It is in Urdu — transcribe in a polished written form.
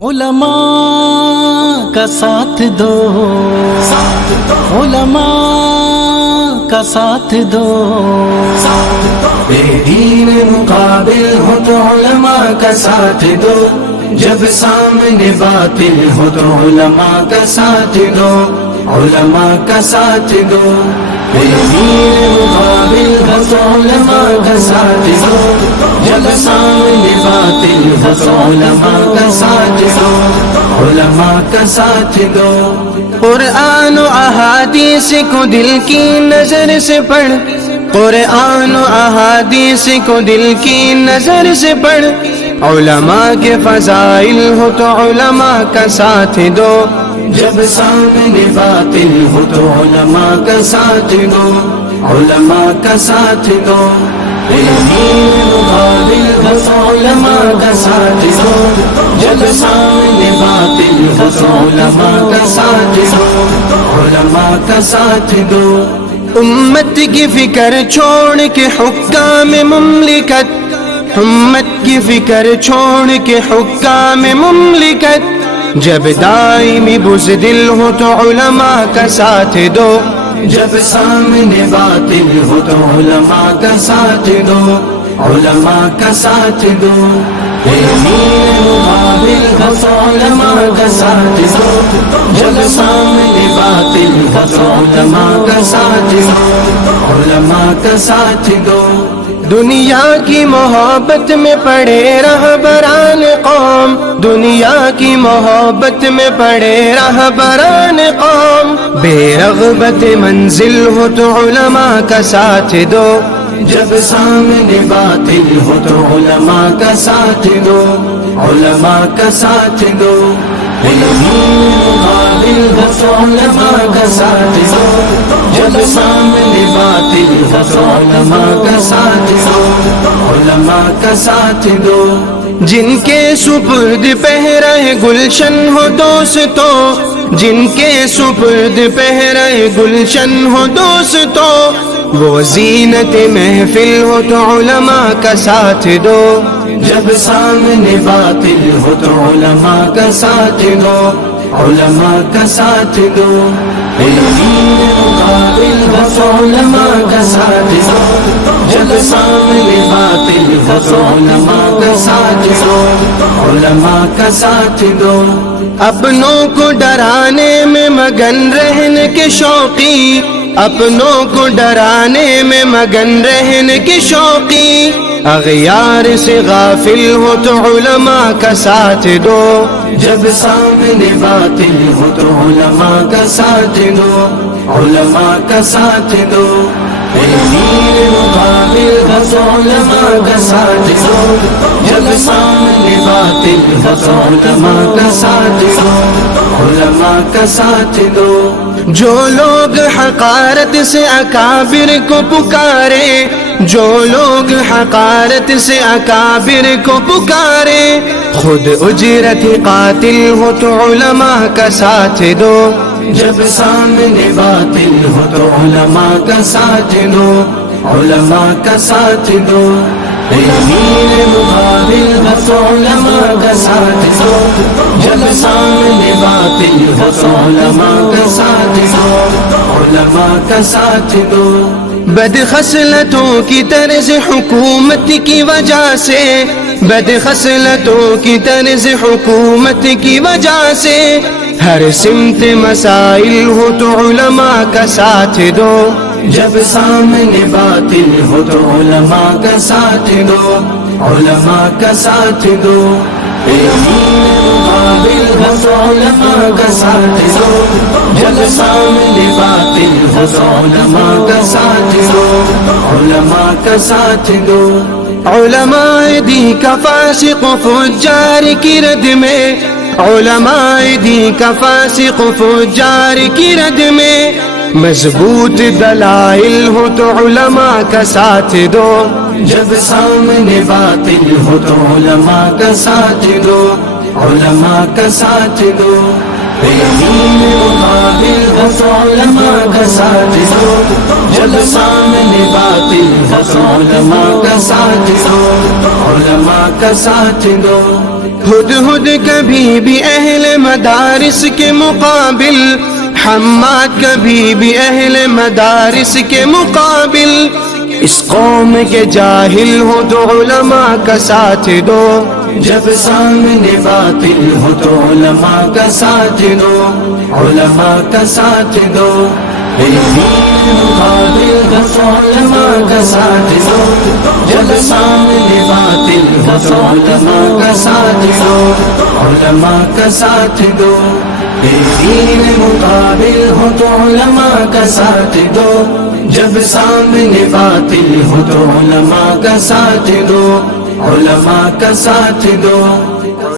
علماء کا ساتھ دو، علماء کا ساتھ دو، بے دین مقابل ہو تو علماء کا ساتھ دو، جب سامنے باطل ہو تو علماء کا ساتھ دو، علماء کا ساتھ دو، بے دین مقابل ہو تو علماء کا ساتھ دو، جب سامنے باطل ہو تو علماء کا ساتھ دو، علماء کا ساتھ دو۔ قرآن و احادیث کو دل کی نظر سے پڑھ، قرآن و احادیث کو دل کی نظر سے پڑھ، علماء کے فضائل ہو تو علماء کا ساتھ دو، جب سامنے باطل ہو تو علماء کا ساتھ دو، علماء کا ساتھ دو، بے دین مقابل ہو تو علماء کا ساتھ دو، جب سامنے باطل ہو تو علماء کا ساتھ دو، علماء کا ساتھ دو۔ امت کی فکر چھوڑ کے حکام مملکت، امت کی فکر چھوڑ کے حکام مملکت، جب دائمی بزدل ہو تو علماء کا ساتھ دو، جب سامنے باطل ہو تو علماء کا ساتھ دو، علماء کا ساتھ دو، بے دین مقابل ہو تو علماء کا ساتھ دو، جب سامنے باطل ہو تو علماء کا ساتھ دو، علماء کا ساتھ دو۔ دنیا کی محبت میں پڑے رہبران قوم، دنیا کی محبت میں پڑے رہبران قوم، بے رغبت منزل ہو تو علماء کا ساتھ دو، جب سامنے باطل ہو تو علماء کا ساتھ دو، علماء کا ساتھ دو، بے دین مقابل ہو تو علماء کا ساتھ دو، جب سامنے باطل ہو تو علماء کا ساتھ دو، علماء کا ساتھ دو۔ جن کے سپرد پہرہ گلشن ہو دوستو، جن کے سپرد پہرہ گلشن ہو دوستو، وہ زینت محفل ہو تو علماء کا ساتھ دو، جب سامنے باطل ہو تو علماء کا ساتھ دو، علماء کا ساتھ دو، بے دین مقابل ہو تو علماء کا ساتھ دو، جب سامنے باطل ہو تو علماء کا ساتھ دو، علماء کا ساتھ دو۔ اپنوں کو ڈرانے میں مگن رہنے کے شوقی، اپنوں کو ڈرانے میں مگن رہنے کے شوقی، اغیار سے غافل ہو تو علماء کا ساتھ دو، جب سامنے باطل ہو تو علماء کا ساتھ دو، علماء کا ساتھ دو، بے دین مقابل ہو تو علماء کا ساتھ دو، جب سامنے باطل ہو تو علماء کا ساتھ دو، علماء کا ساتھ دو۔ جو لوگ حقارت سے اکابر کو پکارے، جو لوگ حقارت سے اکابر کو پکارے، خود اجرت قاتل ہو تو علماء کا ساتھ دو، جب سامنے باطل ہو تو علماء کا ساتھ دو، علماء کا ساتھ دو، بے دین مقابل ہو تو علماء کا ساتھ دو، جب سامنے باطل ہو تو علماء کا ساتھ دو، علماء کا ساتھ دو۔ بد خصلتوں کی طرز حکومت کی وجہ سے، بد خصلتوں کی طرز حکومت کی وجہ سے، ہر سمت مسائل ہو تو علماء کا ساتھ دو، جب سامنے باطل ہو تو علماء کا ساتھ دو، علماء کا ساتھ دو، بے دین مقابل ہو تو علماء کا ساتھ دو، جب سامنے باطل ہو تو علماء کا ساتھ دو، علماء کا ساتھ دو۔ علماء دی کا فاسق و فجار کی رد میں، علماء دی کا فاسق و فجار کی رد میں، مضبوط دلائل ہو تو علماء کا ساتھ دو، جب سامنے باطل ہو تو علماء کا ساتھ دو، علماء کا ساتھ دو، بے دین مقابل ہو تو علماء کا ساتھ دو، جب سامنے باطل ہو تو علماء کا ساتھ دو، علماء کا ساتھ دو۔ ہدہد کبھی بھی اہل مدارس کے مقابل، حماد کبھی بھی اہل مدارس کے مقابل، اس قوم کے جاہل ہو تو علماء کا ساتھ دو، جب سامنے باطل ہو تو علماء کا ساتھ دو، علماء کا ساتھ دو، مقابل ہو تو علماء کا ساتھ دو، جب سامنے باطل ہو تو علماء کا ساتھ دو، علماء کا ساتھ دو، دین مقابل ہو تو علماء کا ساتھ دو، جب سامنے باطل ہو تو علماء کا ساتھ دو، علماء کا ساتھ دو۔